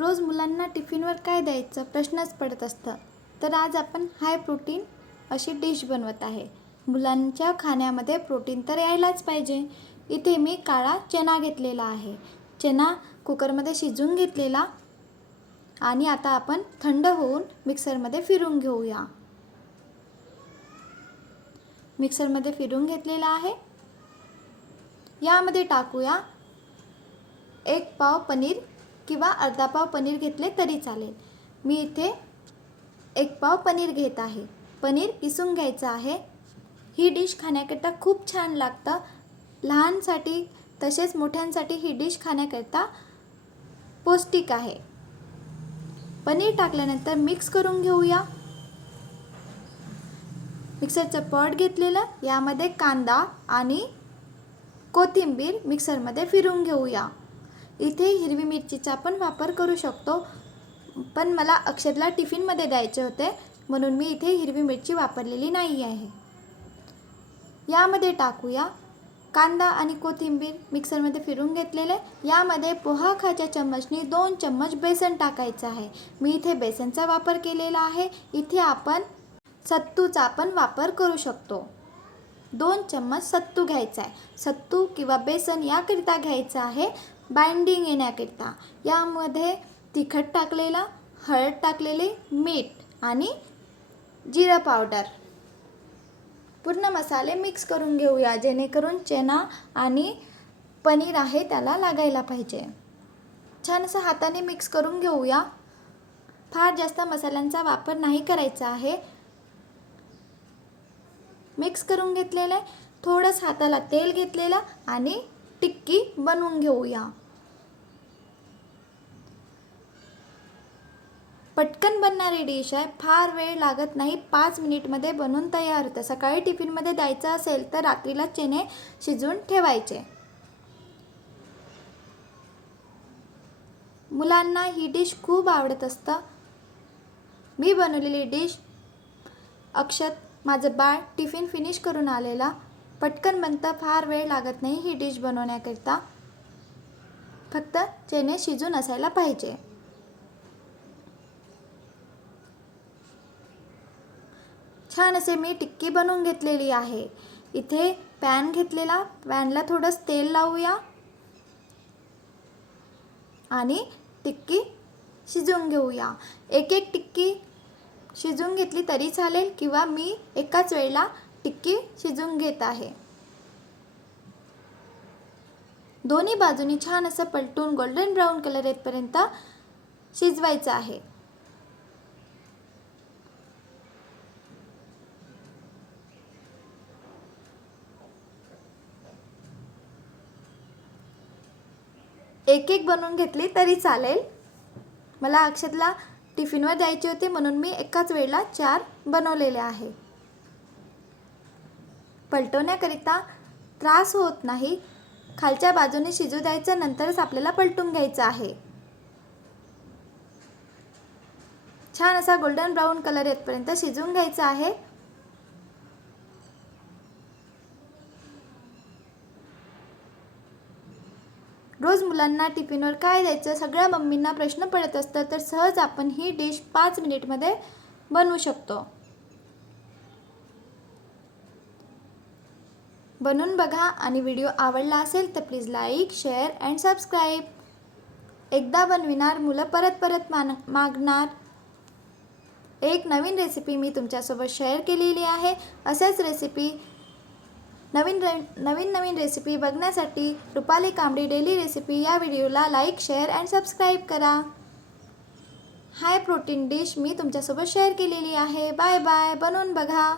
रोज मुलांना टिफिनवर काय द्यायचं प्रश्नच पडत असतं. तर आज आपण हाय प्रोटीन अशी डिश बनवत आहे. मुलांच्या खाण्यामध्ये प्रोटीन तर यायलाच पाहिजे. इथे मी काळा चना घेतलेला आहे. चना कुकरमध्ये शिजवून घेतलेला आणि आता आपण थंड होऊन मिक्सरमध्ये फिरवून घेऊया. मिक्सरमध्ये फिरवून घेतलेला आहे. यामध्ये टाकूया 1 पाव पनीर किंवा अर्धा पाव पनीर घेतले तरी चालेल. मी इथे 1 पाव पनीर घेत आहे. पनीर किसून घ्यायचं आहे. ही डिश खाण्याकरता खूप छान लागतं. लहानसाठी तसेच मोठ्यांसाठी ही डिश खाण्याकरता पौष्टिक आहे. पनीर टाकल्यानंतर मिक्स करून घेऊया. मिक्सरचं पॉट घेतलेलं, यामध्ये कांदा आणि कोथिंबीर मिक्सरमध्ये फिरवून घेऊया. इथे हिरवी मिरचीचा पण वापर करू शकतो, पण मला अक्षरला टिफिनमध्ये द्यायचे होते म्हणून मी इथे हिरवी मिरची वापरलेली नाही आहे. यामध्ये टाकूया कांदा आणि कोथिंबीर मिक्सरमध्ये फिरवून घेतलेले. यामध्ये पोहा खाच्या चम्मचनी 2 चम्मच बेसन टाकायचं आहे. मी इथे बेसनचा वापर केलेला आहे. इथे आपण सत्तूचा पण वापर करू शकतो. 2 चम्मच सत्तू घ्यायचा आहे. सत्तू किंवा बेसन याकरिता घ्यायचं आहे बाइंडिंग येण्याकरिता. यामध्ये तिखट टाकलेला, हळद टाकलेली, मीठ आणि जिरा पावडर, पूर्ण मसाले मिक्स करून घेऊया जेणेकरून चना आणि पनीर आहे त्याला लागायला पाहिजे. छान असं हाताने मिक्स करून घेऊया. फार जास्त मसाल्यांचा वापर नाही करायचा आहे. मिक्स करून घेतलेलं आहे. थोडंसं हाताला तेल घेतलेलं आणि टिक्की बनवून घेऊया. पटकन बनणारी डिश आहे. फार वेळ लागत नाही. 5 मिनिटमध्ये बनवून तयार होतं. सकाळी टिफिनमध्ये द्यायचं असेल तर रात्रीला चणे शिजवून ठेवायचे. मुलांना ही डिश खूप आवडत असतं. मी बनवलेली डिश अक्षत माझं बाळ टिफिन फिनिश करून आलेला. पटकन बनतं, फार वेळ लागत नाही ही डिश बनवण्याकरिता. फक्त चणे शिजून असायला पाहिजे. छान असे मी टिक्की बनवून घेतलेली आहे. इथे पॅन घेतलेला, पॅनला थोडंसं तेल लावूया आणि टिक्की शिजवून घेऊया. एक टिक्की शिजवून घेतली तरी चालेल किंवा मी एकाच वेळेला टिक्की शिजवून घेत आहे. दोन्ही बाजूनी छान असं पलटून गोल्डन ब्राऊन कलर येतपर्यंत शिजवायचं आहे. एक बनवून घेतली तरी चालेल. मला अक्षतला टिफिनवर द्यायचे होते म्हणून मी एकाच वेळेला 4 बनवलेले आहे. पलटवण्याकरिता त्रास होत नाही. खालच्या बाजूने शिजू द्यायचं, नंतरच आपल्याला पलटून घ्यायचं आहे. छान असा गोल्डन ब्राऊन कलर येतपर्यंत शिजवून घ्यायचं आहे. रोज मुलांना टिफिनवर काय द्यायचं सगळ्या मम्मींना प्रश्न पडत असतं, तर सहज आपण ही डिश 5 मिनिटमध्ये बनवू शकतो. बनवून बघा आणि व्हिडिओ आवडला असेल तर please like, share and subscribe. एकदा बनविणार मुलं परत परत मागणार. एक नवीन रेसिपी मी तुमच्यासोबत शेअर केलेली आहे. अशाच रेसिपी नवीन रेसिपी बघण्यासाठी रुपाली कांबडी डेली रेसिपी या व्हिडिओला लाईक, शेअर अँड सबस्क्राईब करा. हाय प्रोटीन डिश मी तुमच्यासोबत शेअर केलेली आहे. Bye bye. बनवून बघा.